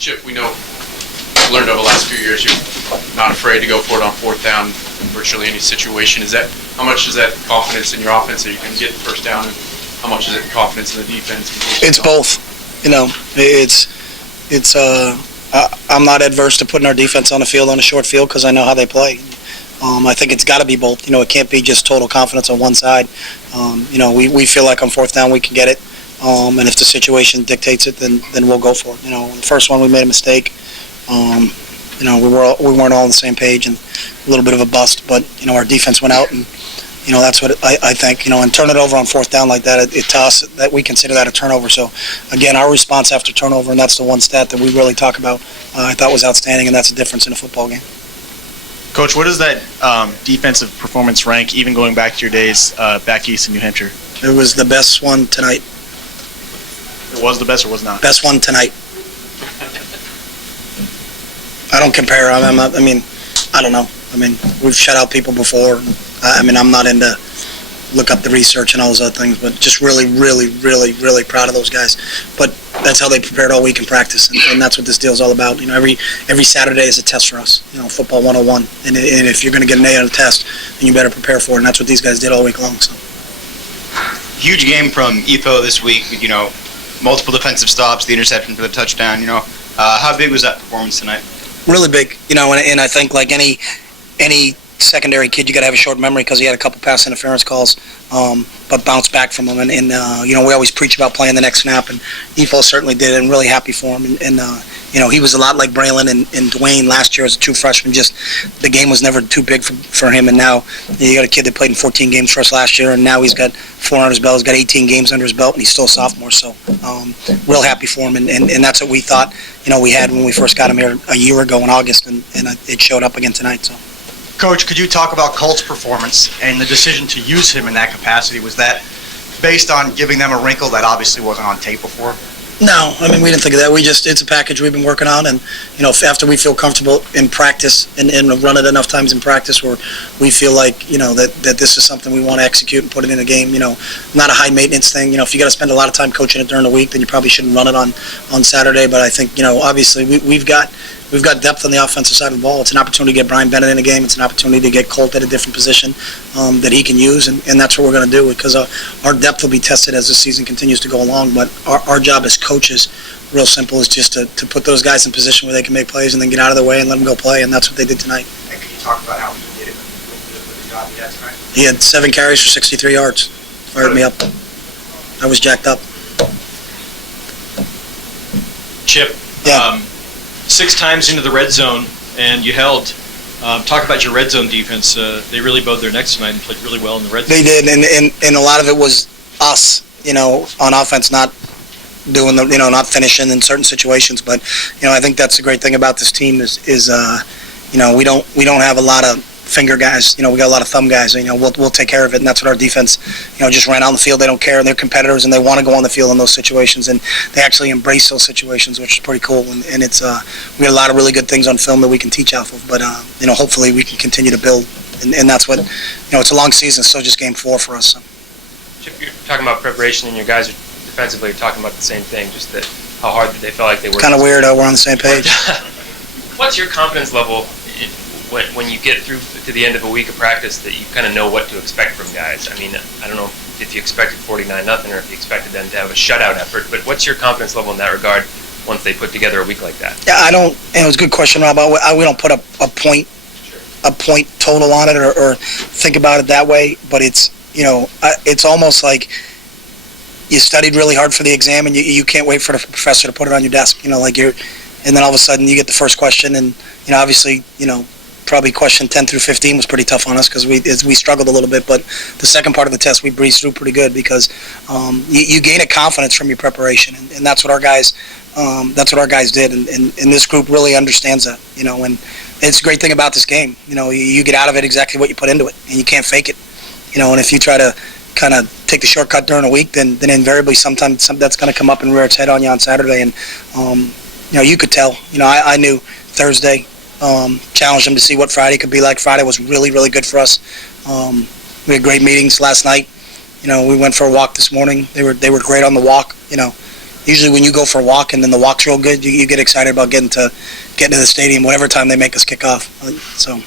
Chip, we know, we've learned over the last few years, you're not afraid to go for it on fourth down in virtually any situation. How much is that confidence in your offense that you can get the first down, and how much is it confidence in the defense? It's both. I'm not adverse to putting our defense on the field on a short field because I know how they play. I think it's got to be both. It can't be just total confidence on one side. We feel like on fourth down we can get it, and if the situation dictates it, then we'll go for it. The first one we made a mistake. We weren't all on the same page, and a little bit of a bust. But our defense went out, and that's what I think. And turn it over on fourth down like that, to us, that we consider that a turnover. So again, our response after turnover, and that's the one stat that we really talk about, I thought was outstanding, and that's a difference in a football game. Coach, what does that defensive performance rank, even going back to your days back east in New Hampshire? It was the best one tonight. It was the best or was not? Best one tonight. I don't compare. I don't know. We've shut out people before. I'm not into look up the research and all those other things, but just really, really, really, really proud of those guys. But that's how they prepared all week in practice, and that's what this deal's all about. Every Saturday is a test for us. Football 101, and if you're going to get an A on a test, then you better prepare for it, and that's what these guys did all week long. So, huge game from Etho this week. Multiple defensive stops, the interception for the touchdown. How big was that performance tonight? Really big. And I think like any secondary kid, you got to have a short memory because he had a couple pass interference calls, but bounced back from them. And we always preach about playing the next snap, and Efo certainly did, and really happy for him. And he was a lot like Braylon and Dwayne last year as a true freshman. Just the game was never too big for him, and now you got a kid that played in 14 games for us last year, and now he's got 4 under his belt. He's got 18 games under his belt, and he's still a sophomore. So real happy for him, and that's what we thought we had when we first got him here a year ago in August, and it showed up again tonight. So. Coach, could you talk about Colt's performance and the decision to use him in that capacity? Was that based on giving them a wrinkle that obviously wasn't on tape before? No, we didn't think of that. It's a package we've been working on, and after we feel comfortable in practice and run it enough times in practice where we feel like that this is something we want to execute and put it in a game. Not a high maintenance thing. If you got to spend a lot of time coaching it during the week, then you probably shouldn't run it on Saturday. But I think obviously we've got depth on the offensive side of the ball. It's an opportunity to get Brian Bennett in a game. It's an opportunity to get Colt at a different position that he can use, and that's what we're going to do because our depth will be tested as the season continues to go along. But our job as coaches, real simple, is just to put those guys in position where they can make plays and then get out of their way and let them go play, and that's what they did tonight. And can you talk about how he did it with the job he had tonight? He had 7 carries for 63 yards. Fired me up. I was jacked up. Chip. Yeah. 6 times into the red zone, and you held. Talk about your red zone defense. They really bowed their necks tonight and played really well in the red zone. They did, and a lot of it was us, on offense, not doing not finishing in certain situations. But I think that's the great thing about this team is we don't have a lot of finger guys. We got a lot of thumb guys. We'll take care of it, and that's what our defense, just ran out on the field. They don't care, and they're competitors, and they want to go on the field in those situations, and they actually embrace those situations, which is pretty cool. And it's we got a lot of really good things on film that we can teach off of. But hopefully we can continue to build, and that's what it's a long season, so just game 4 for us. So. Chip, you're talking about preparation, and your guys are defensively talking about the same thing, just that how hard they felt like they were. Kind of weird how we're on the same page. What's your confidence level when you get through to the end of a week of practice that you kind of know what to expect from guys? I don't know if you expected 49-0 or if you expected them to have a shutout effort, but what's your confidence level in that regard once they put together a week like that? Yeah, I don't. And it was a good question, Rob. We don't put a point total on it or think about it that way. But it's it's almost like you studied really hard for the exam and you can't wait for the professor to put it on your desk. And then all of a sudden you get the first question, and obviously probably question 10 through 15 was pretty tough on us because we struggled a little bit, but the second part of the test we breezed through pretty good because you gain a confidence from your preparation, and that's what our guys did, and this group really understands that, and it's a great thing about this game. You get out of it exactly what you put into it, and you can't fake it, and if you try to kind of take the shortcut during a week, then invariably sometimes that's going to come up and rear its head on you on Saturday, and you could tell. I knew Thursday. Challenged them to see what Friday could be like. Friday was really, really good for us. We had great meetings last night. We went for a walk this morning. They were great on the walk. Usually when you go for a walk and then the walk's real good, you get excited about getting to the stadium whatever time they make us kick off. So.